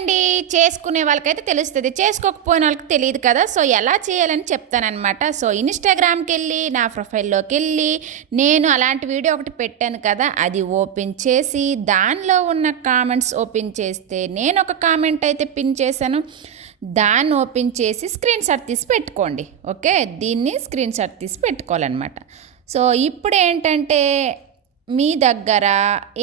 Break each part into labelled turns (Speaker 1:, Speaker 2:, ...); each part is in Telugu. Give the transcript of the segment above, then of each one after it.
Speaker 1: అండి చేసుకునే వాళ్ళకైతే తెలుస్తుంది. చేసుకోకపోయిన వాళ్ళకి తెలియదు కదా సో ఎలా చేయాలని చెప్తానమాట సో ఇన్స్టాగ్రామ్కి వెళ్ళి నా ప్రొఫైల్లోకి వెళ్ళి నేను అలాంటి వీడియో ఒకటి పెట్టాను కదా అది ఓపెన్ చేసి దానిలో ఉన్న కామెంట్స్ ఓపెన్ చేస్తే నేను ఒక కామెంట్ అయితే పిన్ చేశాను. దాన్ని ఓపెన్ చేసి స్క్రీన్ షాట్ తీసి పెట్టుకోండి ఓకే? దీన్ని స్క్రీన్ షాట్ తీసి పెట్టుకోవాలన్నమాట. సో ఇప్పుడు ఏంటంటే మీ దగ్గర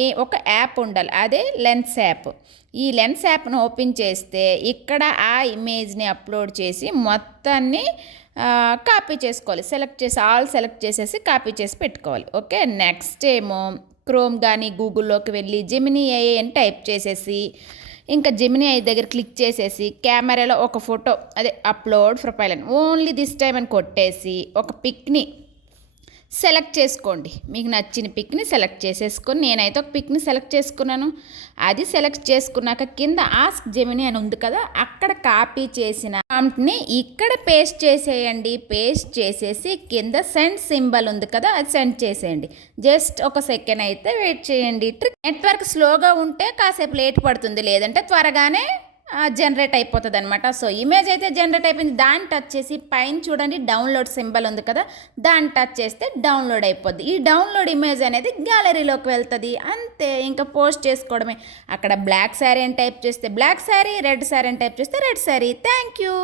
Speaker 1: ఏ ఒక యాప్ ఉండాలి. అదే లెన్స్ యాప్. ఈ లెన్స్ యాప్ను ఓపెన్ చేస్తే ఇక్కడ ఆ ఇమేజ్ని అప్లోడ్ చేసి మొత్తాన్ని కాపీ చేసుకోవాలి. సెలెక్ట్ చేసి ఆల్ సెలెక్ట్ చేసేసి కాపీ చేసి పెట్టుకోవాలి. ఓకే? నెక్స్ట్ ఏమో క్రోమ్ కానీ గూగుల్లోకి వెళ్ళి జెమినీ ఏఏ అని టైప్ చేసేసి ఇంకా జెమినీ ఐ దగ్గర క్లిక్ చేసేసి కెమెరాలో ఒక ఫోటో అదే అప్లోడ్ ప్రొఫైల్ అని. ఓన్లీ దిస్ టైం అని కొట్టేసి ఒక పిక్ని సెలెక్ట్ చేసుకోండి. మీకు నచ్చిన పిక్ని సెలెక్ట్ చేసేసుకొని నేనైతే ఒక పిక్ని సెలెక్ట్ చేసుకున్నాను. అది సెలెక్ట్ చేసుకున్నాక కింద ఆస్క్ జెమిని అని ఉంది కదా అక్కడ కాపీ చేసిన ప్రాంప్ట్ని ఇక్కడ పేస్ట్ చేసేయండి. పేస్ట్ చేసేసి కింద సెండ్ సింబల్ ఉంది కదా అది సెండ్ చేసేయండి. జస్ట్ ఒక సెకండ్ అయితే వెయిట్ చేయండి. ట్రిక్ నెట్వర్క్ స్లోగా ఉంటే కాసేపు లేట్ పడుతుంది లేదంటే త్వరగానే జనరేట్ అయిపోతుంది అనమాట సో ఇమేజ్ అయితే జనరేట్ అయిపోయింది. దాన్ని టచ్ చేసి పైన చూడండి డౌన్లోడ్ సింబల్ ఉంది కదా. దాన్ని టచ్ చేస్తే డౌన్లోడ్ అయిపోద్ది. ఈ డౌన్లోడ్ ఇమేజ్ అనేది గ్యాలరీలోకి వెళ్తుంది. అంతే ఇంకా పోస్ట్ చేసుకోవడమే. అక్కడ బ్లాక్ శారీ అని టైప్ చేస్తే బ్లాక్ శారీ రెడ్ శారీ అని టైప్ చేస్తే రెడ్ శారీ థ్యాంక్ యూ